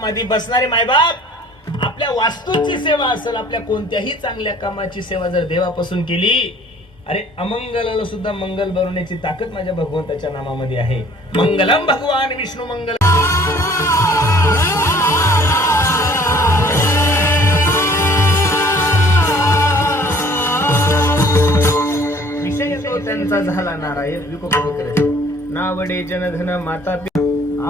आश्रमामध्ये बसणारे मायबाप आपल्या वास्तूची सेवा असेल, आपल्या कोणत्याही चांगल्या कामाची सेवा जर देवापासून केली, अरे अमंगलाला सुद्धा मंगल बनवण्याची ताकद माझ्या भगवंताच्या नामामध्ये आहे. मंगलम भगवान विष्णू मंगल. विषय तो त्यांचा झाला नारायण नावडे जनधन माता.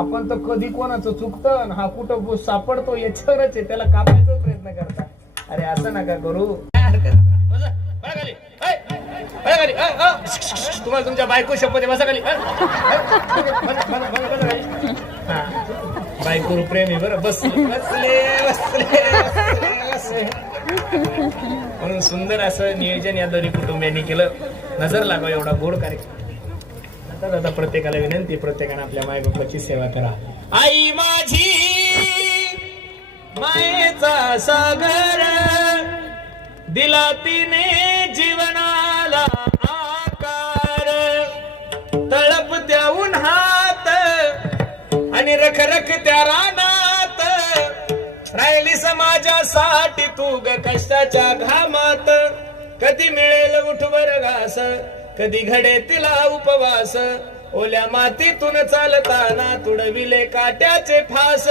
आपण तर कधी कोणाचं चुकतं, हा कुठं सापडतो याच्यावरच आहे, त्याला कापायचा प्रयत्न करता. अरे असं नका करू. तुम्हाला तुमच्या बायको शपथ आहे, बसा खाली. बायको प्रेमी बरं. बसले म्हणून सुंदर असं नियोजन या दोन्ही कुटुंबियांनी केलं. नजर लागाव एवढा गोड कार्यक्रम. आता प्रत्येकाला विनंती, प्रत्येकाने आपल्या मायबापाची सेवा करा. आई माझी मायेचा सागर, दिला तिने जीवनाला आकार. तळप त्या उन्हात आणि रखरख त्या रानात, राहिली समाजासाठी तू ग कष्टाच्या घामात. कधी मिळेल उठवर घास, कधी घडे तिला उपवास. ओल्या मातीतून चालताना तुडविले काट्याचे फास.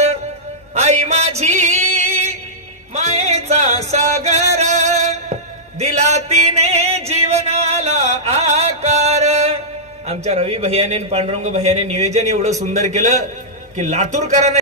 आई माझी मायेचा सागर, दिला तिने जीवनाला आकार. आमच्या रवी भैयाने पांडुरंग भैयाने नियोजन एवढं सुंदर केलं की लातूरकरांना